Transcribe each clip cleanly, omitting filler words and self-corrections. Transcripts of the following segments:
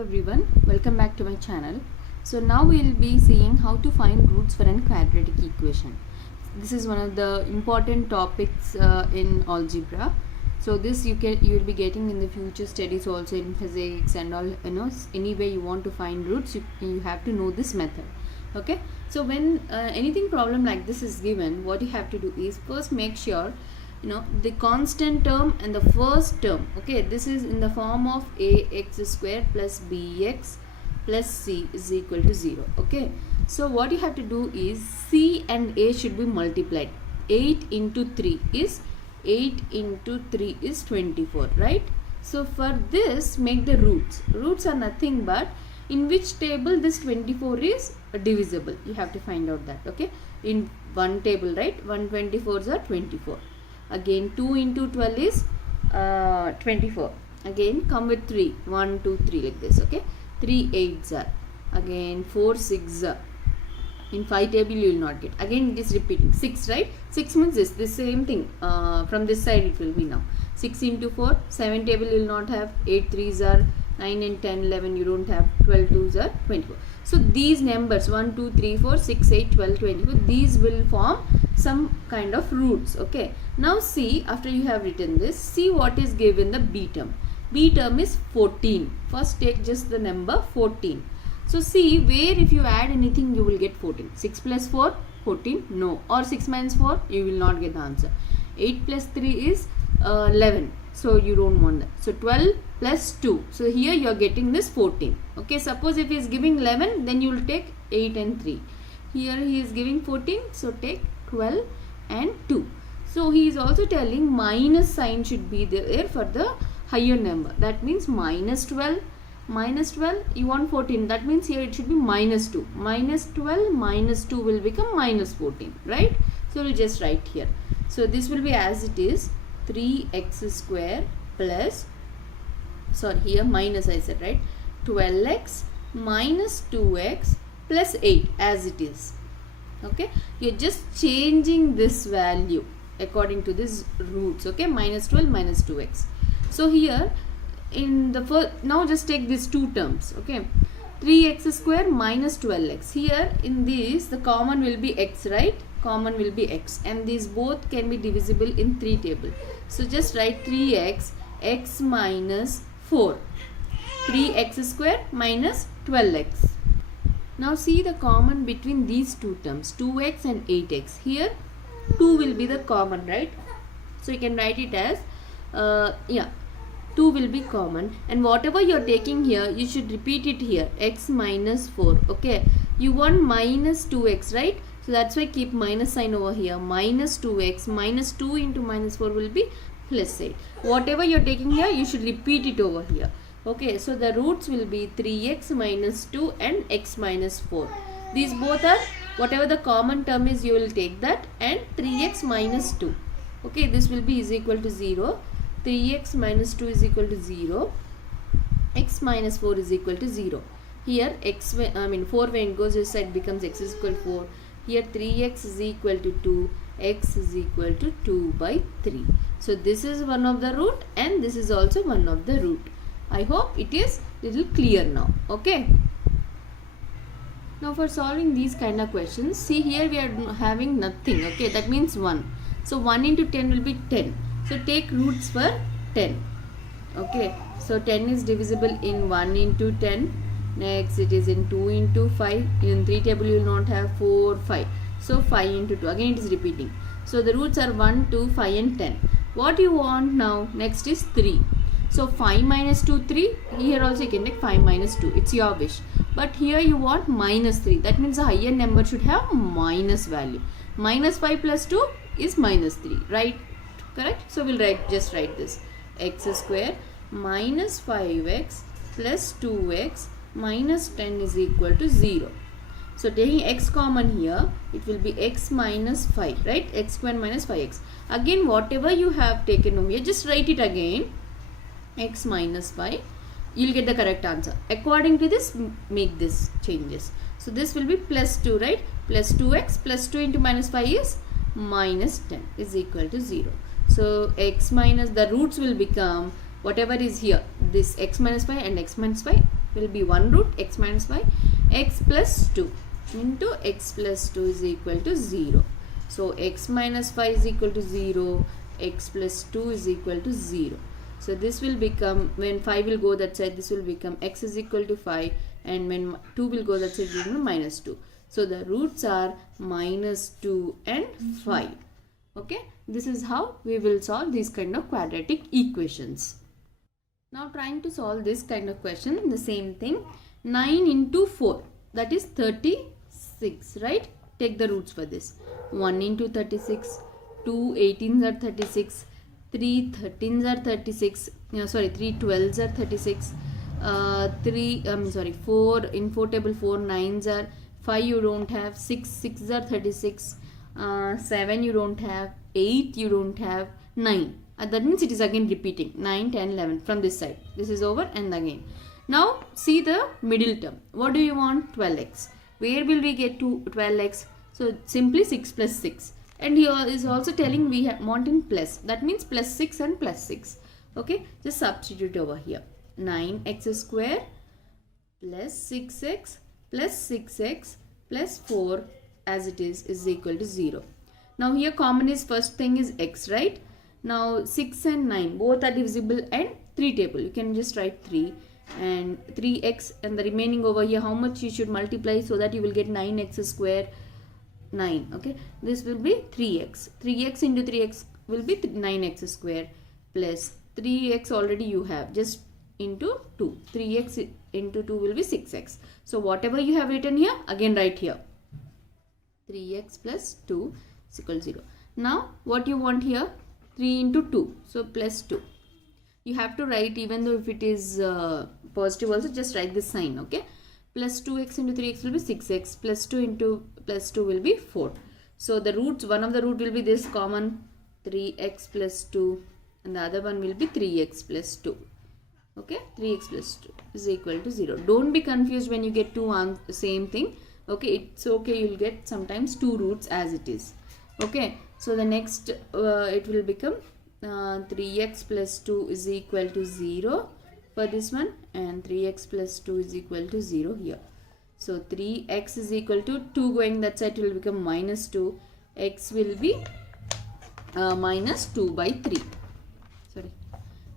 everyone, welcome back to my channel. So now we will be seeing how to find roots for a quadratic equation. This is one of the important topics in algebra. So this you will be getting in the future studies also in physics and all. Any way you want to find roots, you have to know this method. Okay. So when anything problem like this is given, what you have to do is first make sure the constant term and the first term. Okay, this is in the form of ax square plus bx plus c is equal to 0. Okay, so what you have to do is c and a should be multiplied. 8 into 3 is 24, right? So for this, make the roots are nothing but in which table this 24 is divisible. You have to find out that. Okay, in one table, right? 124s are 24. Again 2 into 12 is 24. Again come with 3, 1 2 3 like this. Okay, 3 8s are, again 4 6 are. In 5 table you will not get. Again it is repeating. 6, right? 6 means the same thing. From this side it will be now 6 into 4. 7 table you will not have. 8 3s are 9 and 10 11 you don't have. 12 2s are 24. So these numbers 1 2 3 4 6 8 12 24, these will form some kind of roots. Okay, now see, after you have written this, see what is given the b term. B term is 14. First take just the number 14. So see, where if you add anything you will get 14. 6 plus 4 14, no, or 6 minus 4 you will not get the answer. 8 plus 3 is 11, so you don't want that. So 12 plus 2, so here you are getting this 14. Okay, suppose if he is giving 11, then you will take 8 and 3. Here he is giving 14, so take 12 and 2. So he is also telling minus sign should be there for the higher number. That means minus 12 you want 14. That means here it should be minus 2. Minus 12 minus 2 will become minus 14, right? So we'll just write here. So this will be as it is, 3x square plus, sorry, here minus I said, right? 12x minus 2x plus 8 as it is. Okay, you're just changing this value according to this roots. Okay, minus 12 minus 2x. So here in the first, now just take these two terms. Okay, 3x square minus 12x. Here in this the common will be x, right? Common will be x, and these both can be divisible in 3 table. So just write 3x x minus 4. 3x square minus 12x. Now see the common between these two terms, 2x and 8x. Here 2 will be the common, right? So you can write it as 2 will be common, and whatever you are taking here you should repeat it here, x minus 4. Okay, you want minus 2x, right? So that's why keep minus sign over here. Minus 2x minus 2 into minus 4 will be plus 8. Whatever you are taking here you should repeat it over here. Okay, so the roots will be 3x minus 2 and x minus 4. These both are, whatever the common term is you will take that, and 3x minus 2. Okay, this will be is equal to 0. 3x minus 2 is equal to 0. X minus 4 is equal to 0. Here 4 when it goes this side becomes x is equal to 4. Here 3x is equal to 2. X is equal to 2 by 3. So this is one of the root and this is also one of the root. I hope it is little clear now. Okay. Now for solving these kind of questions, see here we are having nothing. Okay, that means 1. So 1 into 10 will be 10. So take roots for 10. Okay, so 10 is divisible in 1 into 10. Next it is in 2 into 5. In 3 table you will not have 4, 5. So 5 into 2. Again it is repeating. So the roots are 1, 2, 5 and 10. What you want now? Next is 3. So 5 minus 2, 3. Here also you can take 5 minus 2. It's your wish. But here you want minus 3. That means the higher number should have minus value. Minus 5 plus 2 is minus 3. Right? Correct? So we'll just write this. X square minus 5x plus 2x minus 10 is equal to 0. So taking x common here, it will be x minus 5. Right? X square minus 5x. Again whatever you have taken over here, just write it again. X minus 5, you will get the correct answer. According to this, make this changes. So this will be plus 2, right? Plus 2x plus 2 into minus 5 is minus 10 is equal to 0. So x minus, the roots will become whatever is here, this x minus 5 and x minus 5 will be one root, x minus 5, x plus 2 into x plus 2 is equal to 0. So x minus 5 is equal to 0, x plus 2 is equal to 0. So this will become, when 5 will go that side, this will become x is equal to 5, and when 2 will go that side, it will become minus 2. So the roots are minus 2 and 5. Okay, this is how we will solve these kind of quadratic equations. Now trying to solve this kind of question, the same thing, 9 into 4, that is 36, right? Take the roots for this. 1 into 36, 2 18s are 36, 3 13s are 36, 3 12s are 36, 4 in 4 table 4 9s are, 5 you don't have, 6 6s are 36, 7 you don't have, 8 you don't have, 9. That means it is again repeating 9, 10, 11 from this side. This is over and again. Now see the middle term. What do you want? 12x. Where will we get to 12x? So simply 6 plus 6. And here is also telling we want in plus. That means plus 6 and plus 6. Okay, just substitute over here. 9x square plus 6x plus 6x plus 4 as it is equal to 0. Now here common is, first thing is x, right? Now 6 and 9 both are divisible and 3 table. You can just write 3 and 3x, and the remaining over here, how much you should multiply so that you will get 9x square, 9. Okay, this will be 3x. 3x into 3x will be 9x square plus 3x already you have, just into 2. 3x into 2 will be 6x. So whatever you have written here, again write here. 3x plus 2 is equal to 0. Now what you want here? 3 into 2, so plus 2. You have to write, even though if it is positive also, just write this sign. Okay, plus 2x into 3x will be 6x, plus 2 into plus 2 will be 4. So the roots, one of the root will be this common, 3x plus 2, and the other one will be 3x plus 2. Okay, 3x plus 2 is equal to 0. Don't be confused when you get two on the same thing. Okay, it's okay, you'll get sometimes two roots as it is. Okay, so the next it will become 3x plus 2 is equal to 0 for this one, and 3x plus 2 is equal to 0 here. So 3x is equal to 2 going that side, will become minus 2. X will be minus 2 by 3. Sorry,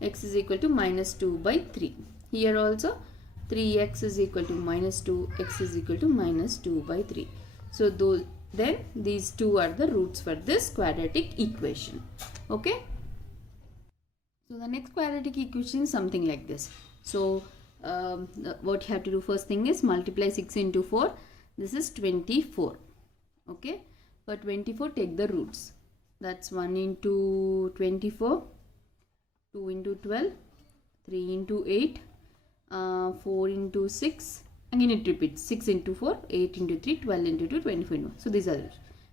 x is equal to minus 2 by 3. Here also 3x is equal to minus 2, x is equal to minus 2 by 3. So then these two are the roots for this quadratic equation. Okay. So the next quadratic equation is something like this. So what you have to do, first thing is multiply 6 into 4. This is 24. Okay. For 24, take the roots. That's 1 into 24, 2 into 12, 3 into 8, 4 into 6. Again it repeats, 6 into 4, 8 into 3, 12 into 2, 24 into 1. So these are those.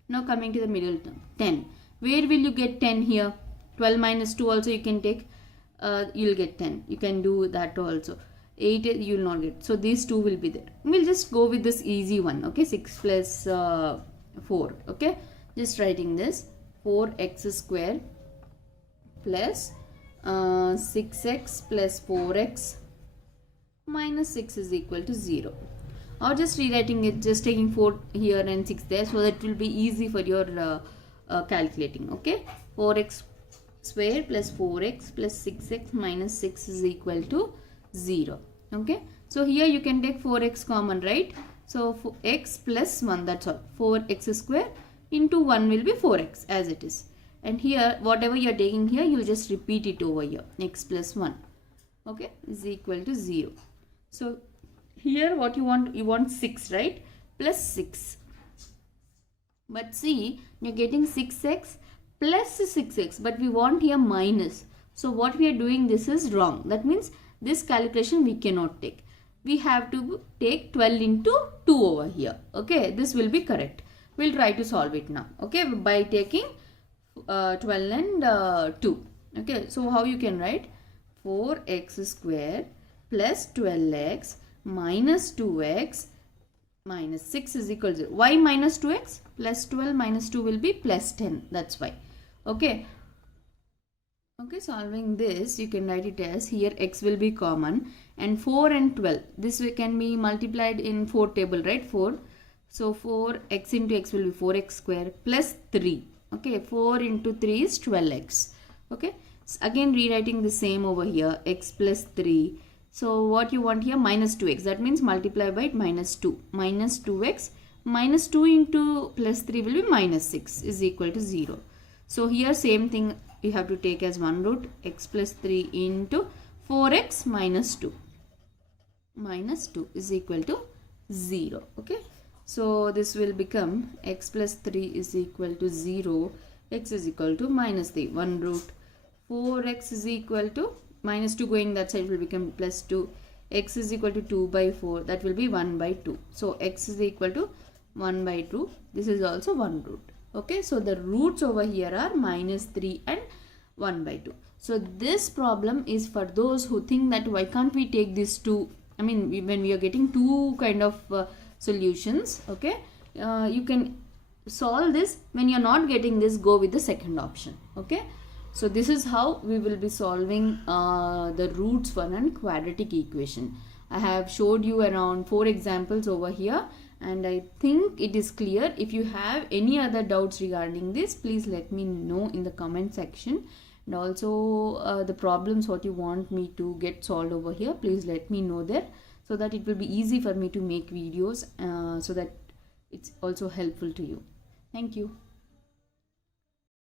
Now coming to the middle term, 10. Where will you get 10 here? 12 minus 2 also you can take. You will get 10. You can do that also. 8 you will not get. So these two will be there. We'll just go with this easy one. Okay, 6 plus 4. Okay, just writing this, 4x square plus 6x plus 4x minus 6 is equal to 0. Or just rewriting it, just taking 4 here and 6 there, so that it will be easy for your calculating. Okay, 4x square plus 4x plus 6x minus 6 is equal to 0. Okay, so here you can take 4x common, right? So x plus 1, that's all. 4x square into 1 will be 4x as it is. And here whatever you are taking here, you will just repeat it over here. X plus 1, okay, is equal to 0. So here what you want 6, right? Plus 6. But see, you're getting 6x plus 6x, but we want here minus. So what we are doing, this is wrong. That means this calculation we cannot take. We have to take 12 into 2 over here. Okay, this will be correct. We'll try to solve it now. Okay, by taking 12 and 2. Okay, so how you can write? 4x square plus 12x minus 2x minus 6 is equal to 0. Why minus 2x? Plus 12 minus 2 will be plus 10. That's why. Okay. Okay, solving this, you can write it as, here x will be common and 4 and 12. This way can be multiplied in 4 table, right? 4. So 4x into x will be 4x square plus 3. Okay, 4 into 3 is 12x. Okay, so again rewriting the same over here, x plus 3. So what you want here, minus 2x. That means multiply by minus 2. Minus 2x minus 2 into plus 3 will be minus 6 is equal to 0. So here same thing you have to take as one root, x plus 3 into 4x minus 2. Minus 2 is equal to 0. Okay. So this will become x plus 3 is equal to 0. X is equal to minus 3. 1 root. 4x is equal to minus 2 going that side will become plus 2. X is equal to 2 by 4. That will be 1 by 2. So x is equal to 1 by 2. This is also 1 root. Okay, so the roots over here are minus 3 and 1 by 2. So this problem is for those who think that why can't we take these two, I mean when we are getting two kind of solutions, okay, you can solve this. When you are not getting this, go with the second option. Okay, so this is how we will be solving the roots for a quadratic equation. I have showed you around 4 examples over here, and I think it is clear. If you have any other doubts regarding this, please let me know in the comment section. And also the problems what you want me to get solved over here, please let me know there, so that it will be easy for me to make videos, so that it's also helpful to you. Thank you.